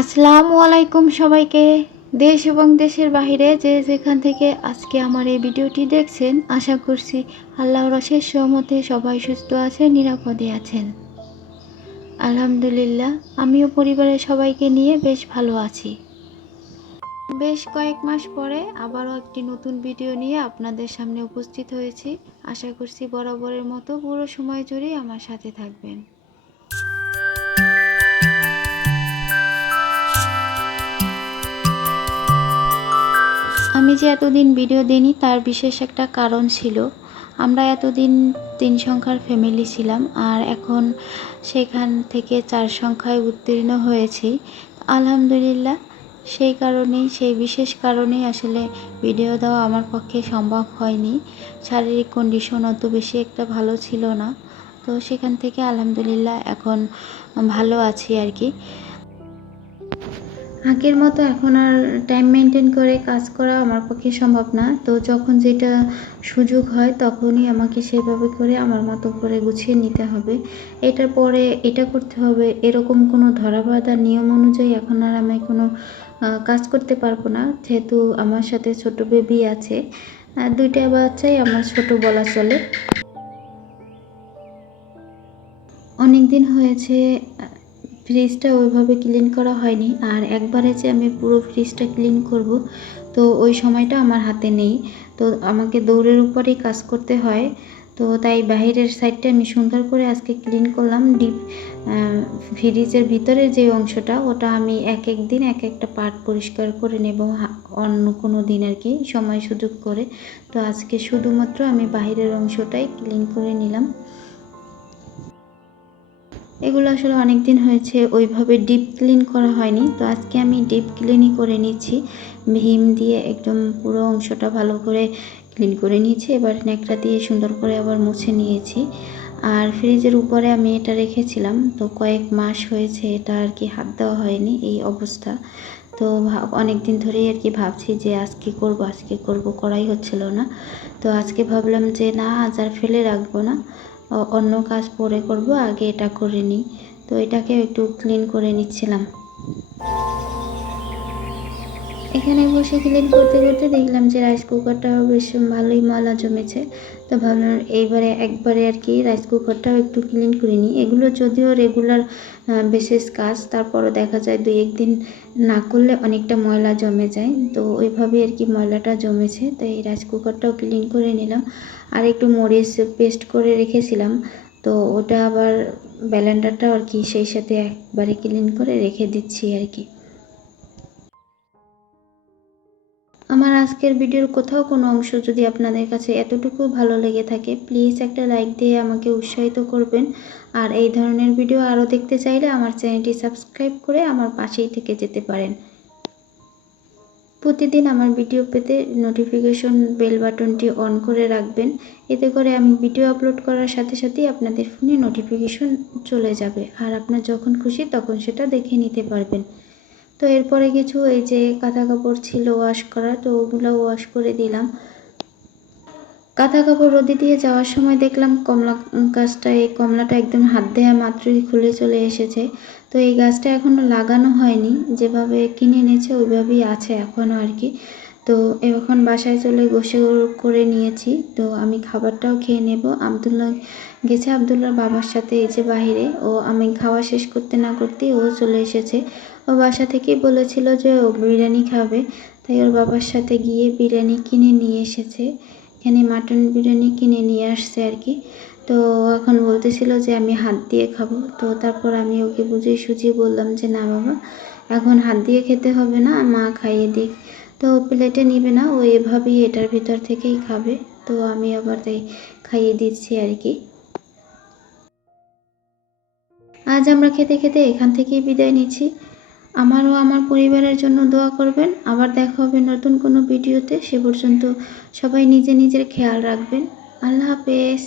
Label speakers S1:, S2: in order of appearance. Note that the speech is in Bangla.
S1: আসসালামু আলাইকুম সবাইকে। দেশ এবং দেশের বাইরে যে যেখান থেকে আজকে আমার এই ভিডিওটি দেখছেন, আশা করছি আল্লাহর অশেষ সহমতে সবাই সুস্থ আছেন, নিরাপদে আছেন। আলহামদুলিল্লাহ, আমিও পরিবারের সবাইকে নিয়ে বেশ ভালো আছি। বেশ কয়েক মাস পরে আবারও একটি নতুন ভিডিও নিয়ে আপনাদের সামনে উপস্থিত হয়েছি। আশা করছি বরাবরের মতো পুরো সময় জুড়েই আমার সাথে থাকবেন। আমি যে এতদিন ভিডিও দিইনি তার বিশেষ একটা কারণ ছিল। আমরা এতদিন তিন সংখ্যার ফ্যামিলি ছিলাম আর এখন সেখান থেকে চার সংখ্যায় উত্তীর্ণ হয়েছি। আলহামদুলিল্লাহ, সেই কারণেই, সেই বিশেষ কারণেই আসলে ভিডিও দেওয়া আমার পক্ষে সম্ভব হয়নি। শারীরিক কন্ডিশন অত বেশি একটা ভালো ছিল না। তো সেখান থেকে আলহামদুলিল্লাহ এখন ভালো আছি আর কি। আগের মতো এখন আর টাইম মেনটেন করে কাজ করা আমার পক্ষে সম্ভব না। তো যখন যেটা সুযোগ হয় তখনই আমাকে সেভাবে করে আমার মতো করে গুছিয়ে নিতে হবে। এটার পরে এটা করতে হবে, এরকম কোনো ধরাবাধা নিয়ম অনুযায়ী এখন আর আমি কোনো কাজ করতে পারব না। যেহেতু আমার সাথে ছোট বেবি আছে দুইটা বাচ্চাই আমার ছোট বলা চলে। অনেক দিন হয়েছে ফ্রিজটা ওইভাবে ক্লিন করা হয়নি আর একবারে যে আমি পুরো ফ্রিজটা ক্লিন করব, তো ওই সময়টা আমার হাতে নেই। তো আমাকে দৌড়ের উপরেই কাজ করতে হয়। তো তাই বাহিরের সাইডটা আমি সুন্দর করে আজকে ক্লিন করলাম। ডিপ ফ্রিজের ভিতরের যে অংশটা, ওটা আমি এক এক দিন এক একটা পার্ট পরিষ্কার করে নেব। অন্য কোনো দিন আর কি, সময় সুযোগ করে। তো আজকে শুধুমাত্র আমি বাহিরের অংশটাই ক্লিন করে নিলাম। এগুলো আসলে অনেক দিন হয়েছে, ওইভাবে ডিপ ক্লিন করা হয়নি। তো আজকে আমি ডিপ ক্লিনই করে নিচ্ছি। ভীম দিয়ে একদম পুরো অংশটা ভালো করে ক্লিন করে নিয়েছি। এবার ন্যাকড়া দিয়ে সুন্দর করে আবার মুছে নিয়েছি। আর ফ্রিজের উপরে আমি এটা রেখেছিলাম। তো কয়েক মাস হয়েছে এটা আর কি হাত দেওয়া হয়নি এই অবস্থা। তো অনেক দিন ধরেই আর কি ভাবছি যে আজকে করব আজকে করব, করাই হচ্ছিল না। তো আজকে ভাবলাম যে না, আজ আর ফেলে রাখব না। অন্য কাজ পরে করব আগে এটা করে নিই। তো এটাকে একটু ক্লিন করে নিচ্ছিলাম। এখানে বসে ক্লিন করতে করতে দেখলাম যে রাইস কুকারটাও বেশ ভালোই ময়লা জমেছে। তো ভাবলাম এইবারে একবারে আর কি রাইস কুকারটাও একটু ক্লিন করে নিই। এগুলো যদিও রেগুলার বেসিস কাজ, তারপরও দেখা যায় দুই একদিন না করলে অনেকটা ময়লা জমে যায়। তো ওইভাবে আর কি ময়লাটা জমেছে, তো এই রাইস কুকারটাও ক্লিন করে নিলাম। আর একটু মরিচ পেস্ট করে রেখেছিলাম, তো ওটা আবার ব্যালেন্ডারটাও আর কি সেই সাথে একবারে ক্লিন করে রেখে দিচ্ছি আর কি। আমার আজকের ভিডিওর কোথাও কোনো অংশ যদি আপনাদের কাছে এতটুকু ভালো লেগে থাকে প্লিজ একটা লাইক দিয়ে আমাকে উৎসাহিত করবেন। আর এই ধরনের ভিডিও আরও দেখতে চাইলে আমার চ্যানেলটি সাবস্ক্রাইব করে আমার পাশেই থেকে যেতে পারেন। প্রতিদিন আমার ভিডিও পেতে নোটিফিকেশন বেল বাটনটি অন করে রাখবেন। এতে করে আমি ভিডিও আপলোড করার সাথে সাথেই আপনাদের ফোনে নোটিফিকেশন চলে যাবে। আর আপনার যখন খুশি তখন সেটা দেখে নিতে পারবেন। তো এরপরে কিছু এই যে কাঁথা কাপড় ছিল ওয়াশ করা তো ওগুলো ওয়াশ করে দিলাম। কাঁথা কাপড় রোদে দিয়ে যাওয়ার সময় দেখলাম কমলা গাছটা, এই কমলাটা একদম হাত দেয়া মাত্রই খুলে চলে এসেছে। তো এই গাছটা এখনও লাগানো হয়নি, যেভাবে কিনে এনেছে ওইভাবেই আছে এখনও আর কি। তো এখন বাসায় চলে গোসে করে নিয়েছি। তো আমি খাবারটাও খেয়ে নেব। আবদুল্লাহ গেছে আবদুল্লার বাবার সাথে এই যে বাহিরে। ও আমি খাওয়া শেষ করতে না করতেই ও চলে এসেছে। ও বাসা থেকেই বলেছিল যে ও বিরিয়ানি খাবে। তাই ওর বাবার সাথে গিয়ে বিরিয়ানি কিনে নিয়ে এসেছে। এখানে মাটন বিরিয়ানি কিনে নিয়ে আসছে আর কি। তো এখন বলতেছিল যে আমি হাত দিয়ে খাব। তো তারপর আমি ওকে বুঝিয়ে সুঝিয়ে বললাম যে, না বাবা, এখন হাত দিয়ে খেতে হবে না, মা খাইয়ে দিক। তো প্লেটে নিবে না, ও এভাবেই এটার ভিতর থেকেই খাবে। তো আমি আবার তাই খাইয়ে দিচ্ছি আর কি। আজ আমরা খেতে খেতে এখান থেকেই বিদায় নিচ্ছি। আমারও আমার পরিবারের জন্য দোয়া করবেন। আবার দেখা হবে নতুন কোনো ভিডিওতে। সে পর্যন্ত সবাই নিজে নিজের খেয়াল রাখবেন। আল্লাহ হাফেজ।